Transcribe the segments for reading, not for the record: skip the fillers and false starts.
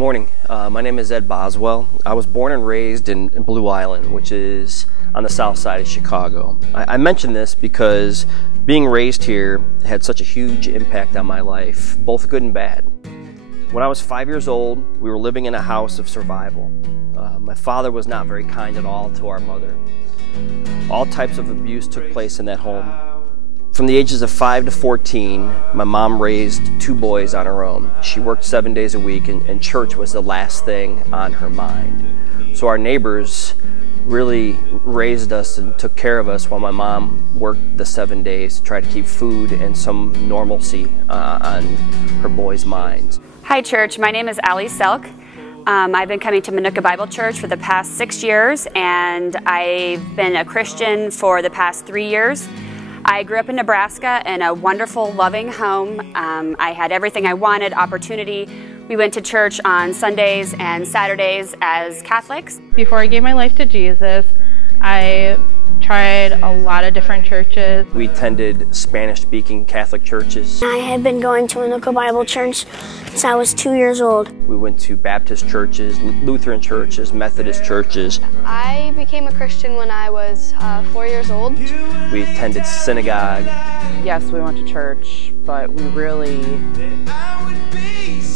Morning. My name is Ed Boswell. I was born and raised in Blue Island, which is on the south side of Chicago. I mention this because being raised here had such a huge impact on my life, both good and bad. When I was 5 years old, we were living in a house of survival. My father was not very kind at all to our mother. All types of abuse took place in that home. From the ages of 5 to 14, my mom raised 2 boys on her own. She worked 7 days a week, and church was the last thing on her mind. So our neighbors really raised us and took care of us while my mom worked the 7 days to try to keep food and some normalcy on her boys' minds. Hi church, my name is Allie Selk. I've been coming to Manuka Bible Church for the past 6 years, and I've been a Christian for the past 3 years. I grew up in Nebraska in a wonderful, loving home. I had everything I wanted, opportunity. We went to church on Sundays and Saturdays as Catholics. Before I gave my life to Jesus, I tried a lot of different churches. We attended Spanish-speaking Catholic churches. I had been going to Manuka Bible Church since I was 2 years old. We went to Baptist churches, Lutheran churches, Methodist churches. I became a Christian when I was 4 years old. We attended synagogue. Yes, we went to church, but we really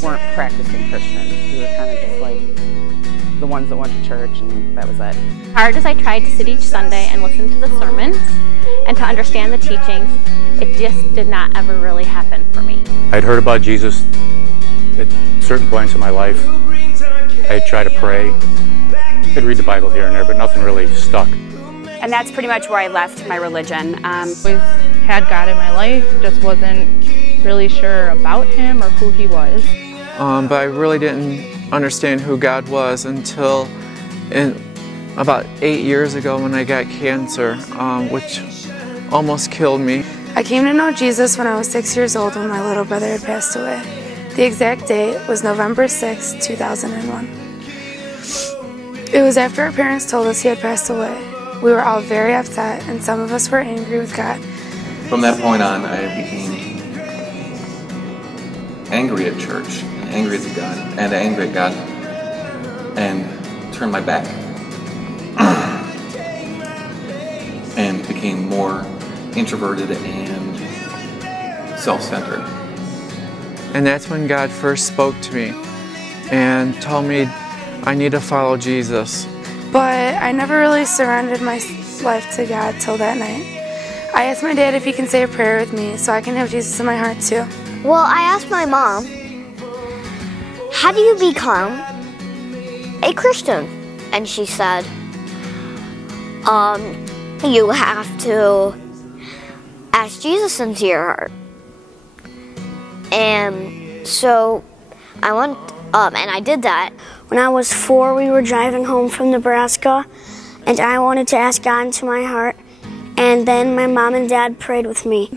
weren't practicing Christians. We were kind of just like the ones that went to church, and that was it. Hard as I tried to sit each Sunday and listen to the sermons and to understand the teachings, it just did not ever really happen for me. I'd heard about Jesus at certain points in my life. I'd try to pray. I'd read the Bible here and there, but nothing really stuck. And that's pretty much where I left my religion. Always had God in my life, just wasn't really sure about Him or who He was. But I really didn't understand who God was until about 8 years ago when I got cancer, which almost killed me. I came to know Jesus when I was 6 years old when my little brother had passed away. The exact date was November 6, 2001. It was after our parents told us he had passed away. We were all very upset, and some of us were angry with God. From that point on, I became angry at church, angry at God, and turned my back. And became more introverted and self-centered. And that's when God first spoke to me and told me I need to follow Jesus. But I never really surrendered my life to God till that night. I asked my dad if he can say a prayer with me so I can have Jesus in my heart too. Well, I asked my mom, how do you become a Christian? And she said, you have to ask Jesus into your heart. And so I went and I did that. When I was 4, we were driving home from Nebraska, and I wanted to ask God into my heart, and then my mom and dad prayed with me.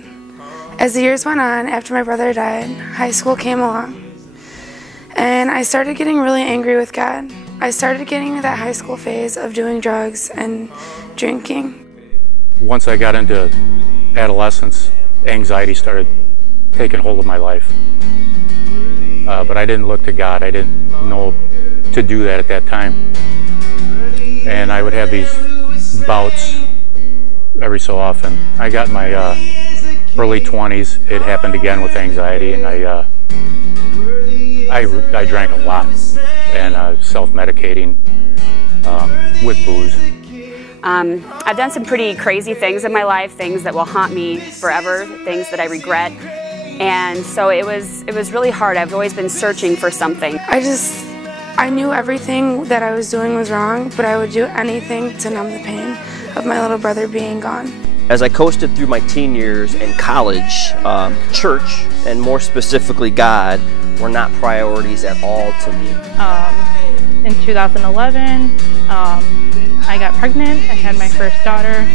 As the years went on, after my brother died, high school came along, and I started getting really angry with God. I started getting to that high school phase of doing drugs and drinking. Once I got into adolescence, anxiety started taking hold of my life. But I didn't look to God. I didn't know to do that at that time. And I would have these bouts every so often. I got in my early 20s. It happened again with anxiety, and I drank a lot and self-medicating with booze. I've done some pretty crazy things in my life, things that will haunt me forever, things that I regret. And so it was really hard. I've always been searching for something. I knew everything that I was doing was wrong, but I would do anything to numb the pain of my little brother being gone. As I coasted through my teen years and college, church, and more specifically God, were not priorities at all to me. In 2011, I got pregnant. I had my first daughter.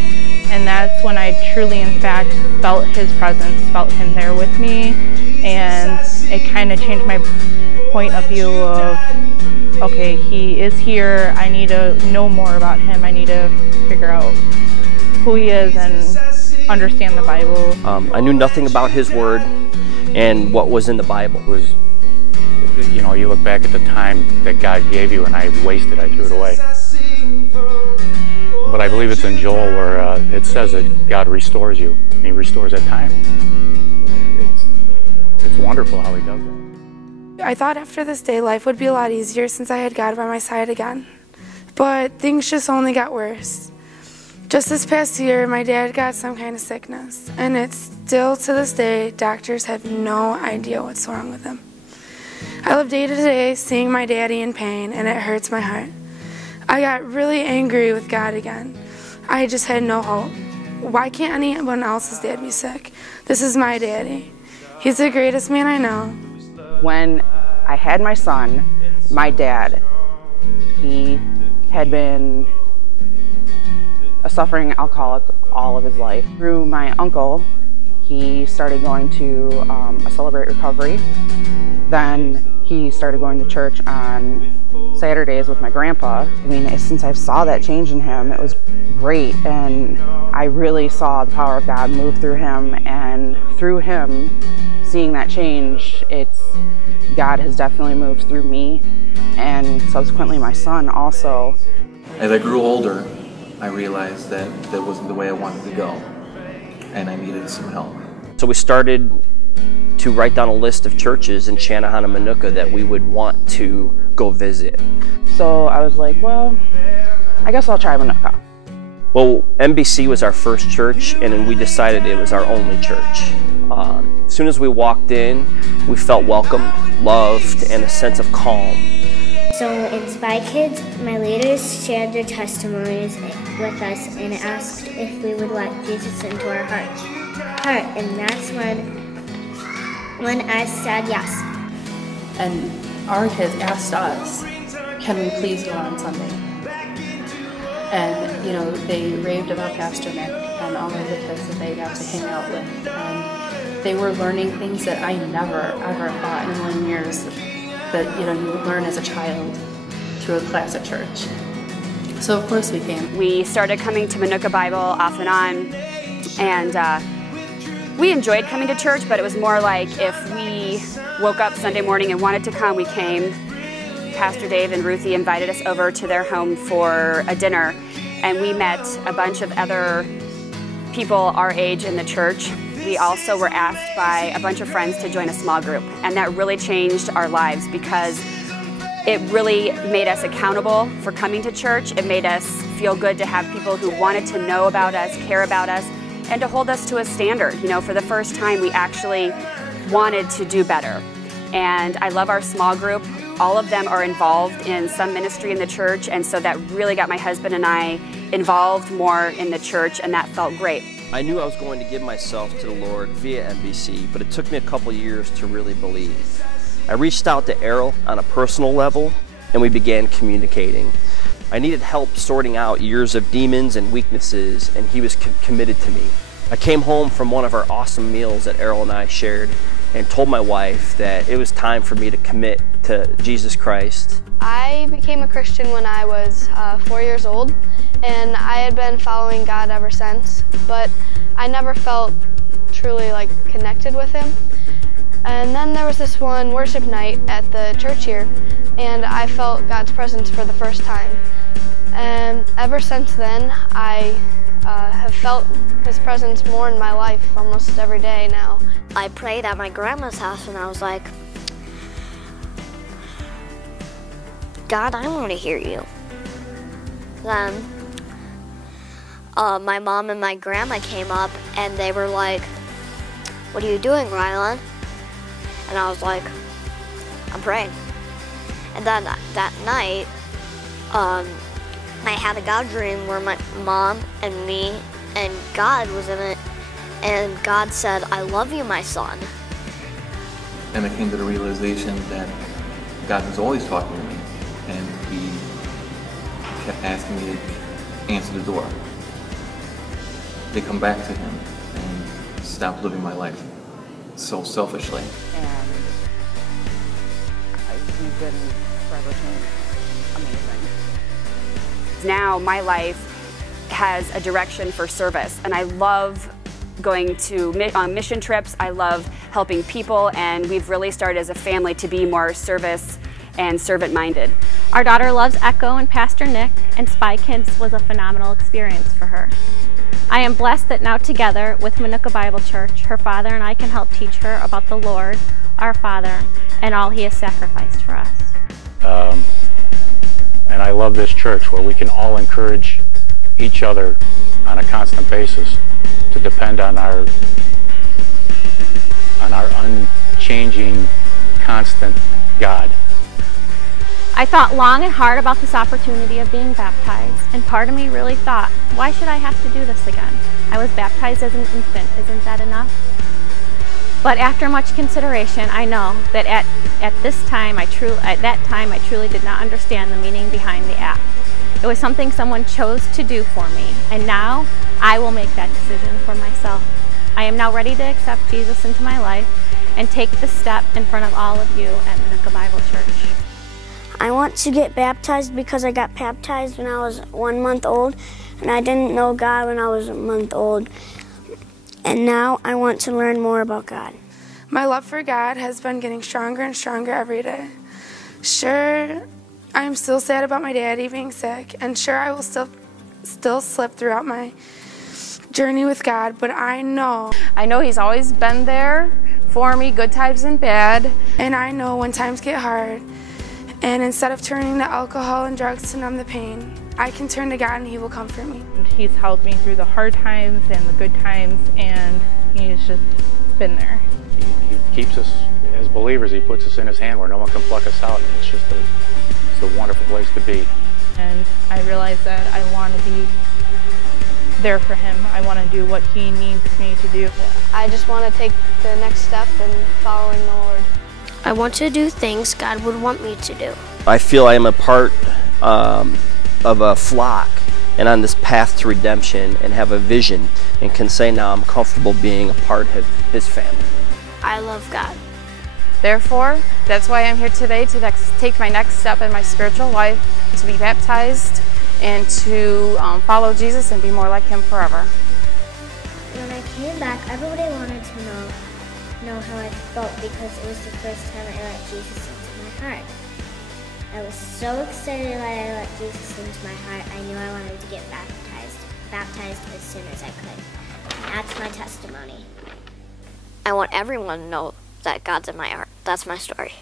And that's when I truly, in fact, felt His presence, felt Him there with me. And it kind of changed my point of view of, okay, He is here. I need to know more about Him. I need to figure out who He is and understand the Bible. I knew nothing about His Word and what was in the Bible. You know, you look back at the time that God gave you, and I wasted, I threw it away. But I believe it's in Joel where it says that God restores you, and He restores that time. It's wonderful how He does it. I thought after this day life would be a lot easier since I had God by my side again. But things just only got worse. Just this past year, my dad got some kind of sickness, and it's still to this day, doctors have no idea what's wrong with him. I live day to day seeing my daddy in pain, and it hurts my heart. I got really angry with God again. I just had no hope. Why can't anyone else's dad be sick? This is my daddy. He's the greatest man I know. When I had my son, my dad, he had been a suffering alcoholic all of his life. Through my uncle, he started going to a Celebrate Recovery. Then he started going to church on Saturdays with my grandpa. I mean, since I saw that change in him, it was great, and I really saw the power of God move through him, and through him seeing that change, God has definitely moved through me, and subsequently my son also. As I grew older, I realized that that wasn't the way I wanted to go, and I needed some help. So we started to write down a list of churches in Channahon and Minooka that we would want to go visit. So I was like, well, I guess I'll try Minooka. Well, MBC was our first church, and then we decided it was our only church. As soon as we walked in, we felt welcome, loved, and a sense of calm. So in Spy Kids, my leaders shared their testimonies with us and asked if we would let Jesus into our heart. And that's when I said yes. And our kids asked us, can we please go on Sunday? And, you know, they raved about Pastor Nick and all of the kids that they got to hang out with. And they were learning things that I never, ever thought in a million years that, you know, you would learn as a child through a class at church. So, of course, we came. We started coming to Minooka Bible off and on, and we enjoyed coming to church, but it was more like if we woke up Sunday morning and wanted to come, we came. Pastor Dave and Ruthie invited us over to their home for a dinner, and we met a bunch of other people our age in the church. We also were asked by a bunch of friends to join a small group, and that really changed our lives because it really made us accountable for coming to church. It made us feel good to have people who wanted to know about us, care about us, and to hold us to a standard. You know, for the first time, we actually wanted to do better. And I love our small group. All of them are involved in some ministry in the church, and so that really got my husband and I involved more in the church, and that felt great. I knew I was going to give myself to the Lord via MBC, but it took me a couple years to really believe. I reached out to Errol on a personal level, and we began communicating. I needed help sorting out years of demons and weaknesses, and he was committed to me. I came home from one of our awesome meals that Errol and I shared and told my wife that it was time for me to commit to Jesus Christ. I became a Christian when I was 4 years old, and I had been following God ever since, but I never felt truly connected with Him. And then there was this one worship night at the church here, and I felt God's presence for the first time. And ever since then, I have felt His presence more in my life almost every day now. I prayed at my grandma's house and I was like, God, I want to hear you. Then my mom and my grandma came up and they were like, what are you doing, Rylan? And I was like, I'm praying. And then that night, I had a God dream where my mom and me and God was in it, and God said, I love you, my son. And I came to the realization that God was always talking to me, and He kept asking me to answer the door, to come back to Him and stop living my life so selfishly. And we've been forever changed. Amazing. Now my life has a direction for service, and I love going to mission trips. I love helping people, and we've really started as a family to be more service and servant-minded. Our daughter loves Echo and Pastor Nick, and Spy Kids was a phenomenal experience for her. I am blessed that now together with Manuka Bible Church, her father and I can help teach her about the Lord, our Father, and all He has sacrificed for us. And I love this church where we can all encourage each other on a constant basis to depend on our unchanging, constant God. I thought long and hard about this opportunity of being baptized, and part of me really thought, why should I have to do this again? I was baptized as an infant, isn't that enough? But after much consideration, I know that at that time I truly did not understand the meaning behind the act. It was something someone chose to do for me, and now I will make that decision for myself. I am now ready to accept Jesus into my life and take the step in front of all of you at Manuka Bible Church. I want to get baptized because I got baptized when I was 1 month old, and I didn't know God when I was a month old. And now I want to learn more about God. My love for God has been getting stronger and stronger every day. Sure, I'm still sad about my daddy being sick, and sure I will still slip throughout my journey with God, but I know He's always been there for me, good times and bad. And I know when times get hard, and instead of turning to alcohol and drugs to numb the pain, I can turn to God and He will comfort me. He's helped me through the hard times and the good times, and He's just been there. He keeps us, as believers, He puts us in His hand where no one can pluck us out. It's just it's a wonderful place to be. And I realize that I want to be there for Him. I want to do what He needs me to do. I just want to take the next step in following the Lord. I want to do things God would want me to do. I feel I am a part of a flock and on this path to redemption, and have a vision, and can say now I'm comfortable being a part of His family. I love God. Therefore, that's why I'm here today, to take my next step in my spiritual life, to be baptized and to follow Jesus and be more like Him forever. When I came back, everybody wanted to know how I felt, because it was the first time I let Jesus into my heart. I was so excited that I let Jesus into my heart. I knew I wanted to get baptized as soon as I could. And that's my testimony. I want everyone to know that God's in my heart. That's my story.